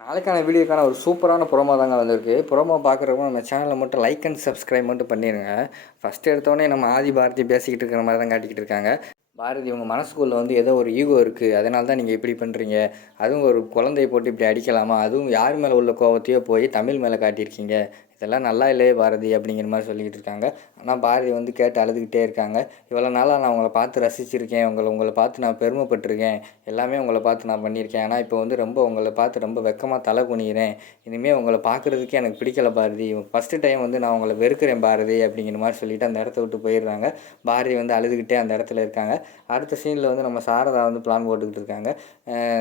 நாளைக்கான வீடியோக்கான ஒரு சூப்பரான ப்ரோமோ தாங்க வந்திருக்கு. ப்ரோமோ பார்க்குறவங்க நம்ம சேனலை மட்டும் லைக் அண்ட் சப்ஸ்கிரைப் மட்டும் பண்ணிடுங்க. ஃபஸ்ட்டு எடுத்தோடனே நம்ம ஆதி பாரதி பேசிக்கிட்டு இருக்கிற மாதிரி தான் காட்டிக்கிட்டு இருக்காங்க. பாரதி உங்கள் மனசுக்குள்ளே வந்து ஏதோ ஒரு ஈகோ இருக்குது, அதனால தான் நீங்கள் இப்படி பண்ணுறீங்க. அதுவும் ஒரு குழந்தைய போட்டு இப்படி அடிக்கலாமா, அதுவும் யார் மேலே உள்ள கோவத்தையோ போய் தமிழ் மேலே காட்டியிருக்கீங்க, இதெல்லாம் நல்லா இல்லையே பாரதி அப்படிங்கிற மாதிரி சொல்லிக்கிட்டு இருக்காங்க. ஆனால் பாரதி வந்து கேட்டு அழுதுகிட்டே இருக்காங்க. இவ்வளோ நாளாக நான் உங்களை பார்த்து ரசிச்சிருக்கேன், உங்களை பார்த்து நான் பெருமைப்பட்டிருக்கேன், எல்லாமே உங்களை பார்த்து நான் பண்ணியிருக்கேன். ஆனால் இப்போ வந்து ரொம்ப உங்களை பார்த்து ரொம்ப வெக்கமாக தலை குனிகிறேன். இனிமேல் உங்களை பார்க்குறதுக்கே எனக்கு பிடிக்கல பாரதி. ஃபஸ்ட்டு டைம் வந்து நான் உங்களை வெறுக்கிறேன் பாரதி அப்படிங்கிற மாதிரி சொல்லிவிட்டு அந்த இடத்த விட்டு போயிடுறாங்க. பாரதி வந்து அழுதுகிட்டே அந்த இடத்துல இருக்காங்க. அடுத்த சீனில் வந்து நம்ம சாரதா வந்து பிளான் போட்டுக்கிட்டு இருக்காங்க.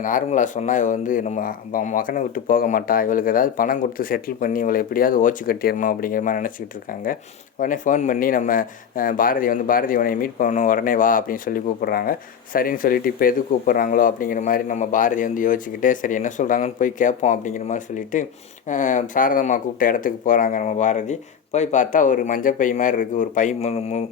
நார்மலாக சொன்னால் இவள் வந்து நம்ம மகனை விட்டு போக மாட்டா, இவளுக்கு ஏதாவது பணம் கொடுத்து செட்டில் பண்ணி இவளை எப்படியாவது ஓச்சு கட்டிடணும் அப்படிங்கிற மாதிரி நினச்சிக்கிட்டு இருக்காங்க. உடனே ஃபோன் பண்ணி நம்ம பாரதி உன்னை மீட் பண்ணணும், உடனே வா அப்படின்னு சொல்லி கூப்பிட்றாங்க. சரின்னு சொல்லிவிட்டு இப்போ எது கூப்பிட்றாங்களோ அப்படிங்கிற மாதிரி நம்ம பாரதி வந்து யோசிச்சுக்கிட்டே சரி என்ன சொல்கிறாங்கன்னு போய் கேட்போம் அப்படிங்கிற மாதிரி சொல்லிவிட்டு சாரதம்மா கூப்பிட்ட இடத்துக்கு போகிறாங்க நம்ம பாரதி. போய் பார்த்தா ஒரு மஞ்சள் பை மாதிரி இருக்குது, ஒரு பை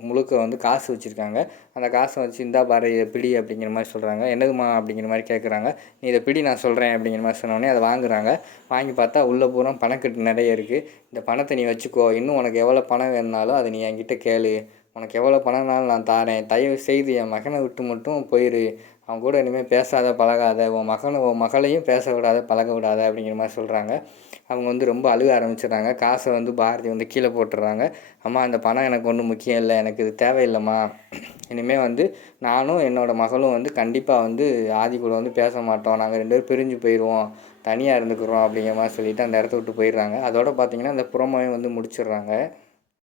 முழுக்க வந்து காசு வச்சுருக்காங்க. அந்த காசை வச்சு இந்தா பாரதி இதை பிடி அப்படிங்கிற மாதிரி சொல்கிறாங்க. என்னதுமா அப்படிங்கிற மாதிரி கேட்குறாங்க. நீ இதை பிடி நான் சொல்கிறேன் அப்படிங்கிற மாதிரி சொன்னோடனே அதை வாங்குறாங்க. வாங்கி பார்த்தா உள்ளே பூரா பணக்கட்டு நிறைய இருக்குது. இந்த பணத்தை நீ வச்சுக்கோ, இன்னும் உனக்கு எவ்வளோ பணம் வேணுனாலும் அதை நீ என்கிட்ட கேளு, உனக்கு எவ்வளோ பணம்னாலும் நான் தாரேன், தயவு செய்து என் மகனை விட்டு மட்டும் போயிரு, அவன் கூட இனிமேல் பேசாத பழகாத, உன் மகளையும் பேச விடாத பழக விடாத அப்படிங்கிற மாதிரி சொல்கிறாங்க. அவங்க வந்து ரொம்ப அழுக ஆரம்பிச்சிடுறாங்க. காசை வந்து பாரதி வந்து கீழே போட்டுடுறாங்க. அம்மா அந்த பணம் எனக்கு ஒன்றும் முக்கியம் இல்லை, எனக்கு இது தேவையில்லைம்மா, இனிமேல் வந்து நானும் என்னோடய மகளும் வந்து கண்டிப்பாக வந்து ஆதி கூட வந்து பேச மாட்டோம், நாங்கள் 2 பேரும் பிரிஞ்சு போயிடுவோம், தனியாக இருந்துக்கிறோம் அப்படிங்கிற மாதிரி சொல்லிவிட்டு அந்த இடத்த விட்டு போயிடுறாங்க. அதோடு பார்த்திங்கன்னா அந்த ப்ரோமோவை வந்து முடிச்சிடுறாங்க.